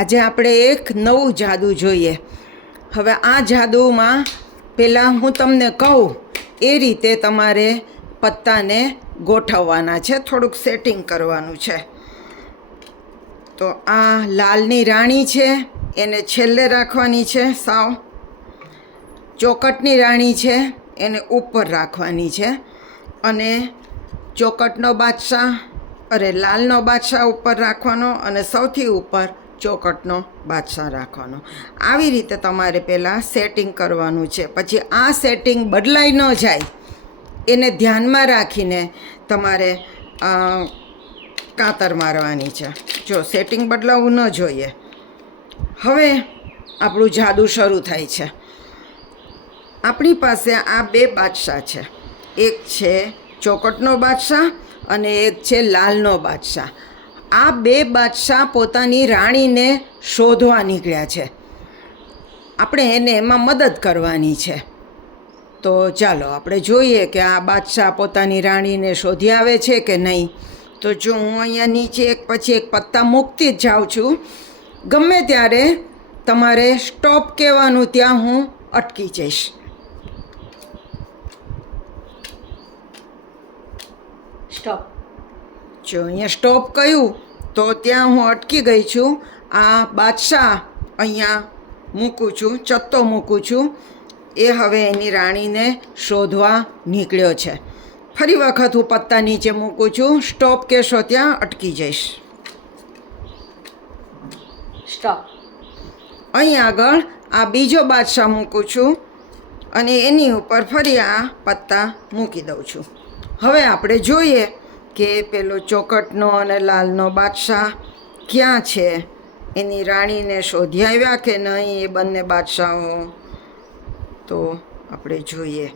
આજે આપણે એક નવું જાદુ જોઈએ. હવે આ જાદુમાં પહેલાં હું તમને કહું એ રીતે તમારે પત્તાને ગોઠવવાના છે, થોડુંક સેટિંગ કરવાનું છે. તો આ લાલની રાણી છે એને છેલ્લે રાખવાની છે, સાવ ચોકટની રાણી છે એને ઉપર રાખવાની છે, અને ચોકટનો બાદશાહ લાલનો બાદશાહ ઉપર રાખવાનો અને સૌથી ઉપર ચોકટનો બાદશાહ રાખવાનો. આવી રીતે તમારે પહેલાં સેટિંગ કરવાનું છે. પછી આ સેટિંગ બદલાઈ ન જાય એને ધ્યાનમાં રાખીને તમારે કાતર મારવાની છે. જો સેટિંગ બદલાવવું ન જોઈએ. હવે આપણું જાદુ શરૂ થાય છે. આપણી પાસે આ બે બાદશાહ છે, એક છે ચોકટનો બાદશાહ અને એક છે લાલનો બાદશાહ. આ બે બાદશાહ પોતાની રાણીને શોધવા નીકળ્યા છે. આપણે એને એમાં મદદ કરવાની છે. તો ચાલો આપણે જોઈએ કે આ બાદશાહ પોતાની રાણીને શોધી આવે છે કે નહીં. તો જો હું અહીંયા નીચે એક પછી એક પત્તા મૂકતી જ જાઉં છું. ગમે ત્યારે તમારે સ્ટોપ કહેવાનું, ત્યાં હું અટકી જઈશ. સ્ટોપ. જો અહીંયા સ્ટોપ કહ્યું તો ત્યાં હું અટકી ગઈ છું. આ બાદશાહ અહીંયા મૂકું છું, ચત્તો મૂકું છું. એ હવે એની રાણીને શોધવા નીકળ્યો છે. ફરી વખત હું પત્તા નીચે મૂકું છું. સ્ટોપ કહેશો ત્યાં અટકી જઈશ. સ્ટોપ. અહીં આગળ આ બીજો બાદશાહ મૂકું છું અને એની ઉપર ફરી આ પત્તા મૂકી દઉં છું. હવે આપણે જોઈએ કે પેલો ચોકટનો અને લાલનો બાદશાહ ક્યાં છે. એની રાણીને શોધી આવ્યા કે નહીં એ બંને બાદશાહો. તો આપણે જોઈએ.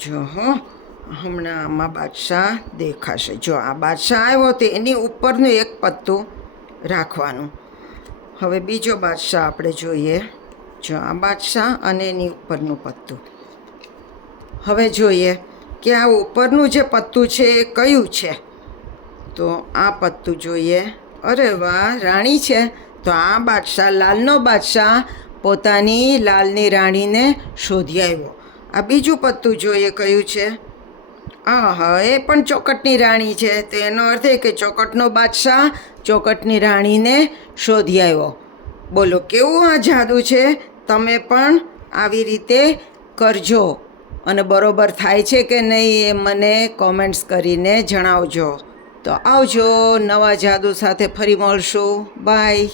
જો હો, હમણાં આમાં બાદશાહ દેખાશે. જો આ બાદશાહ આવ્યો તો એની ઉપરનું એક પત્તું રાખવાનું. હવે બીજો બાદશાહ આપણે જોઈએ. જો આ બાદશાહ અને એની ઉપરનું પત્તું. હવે જોઈએ કે આ ઉપરનું જે પત્તું છે એ કયું છે. તો આ પત્તું જોઈએ. અરે વાહ, રાણી છે. તો આ બાદશાહ, લાલનો બાદશાહ પોતાની લાલની રાણીને શોધી આવ્યો. આ બીજું પત્તું જોઈએ કયું છે. હા, એ પણ ચોકટની રાણી છે. તો એનો અર્થ એ કે ચોકટનો બાદશાહ ચોકટની રાણીને શોધી આવ્યો. બોલો કેવું આ જાદુ છે. તમે પણ આવી રીતે કરજો અને બરોબર થાય છે કે નહીં એ મને કોમેન્ટ્સ કરીને જણાવજો. તો આવજો, નવા જાદુ સાથે ફરી મળશું. બાય.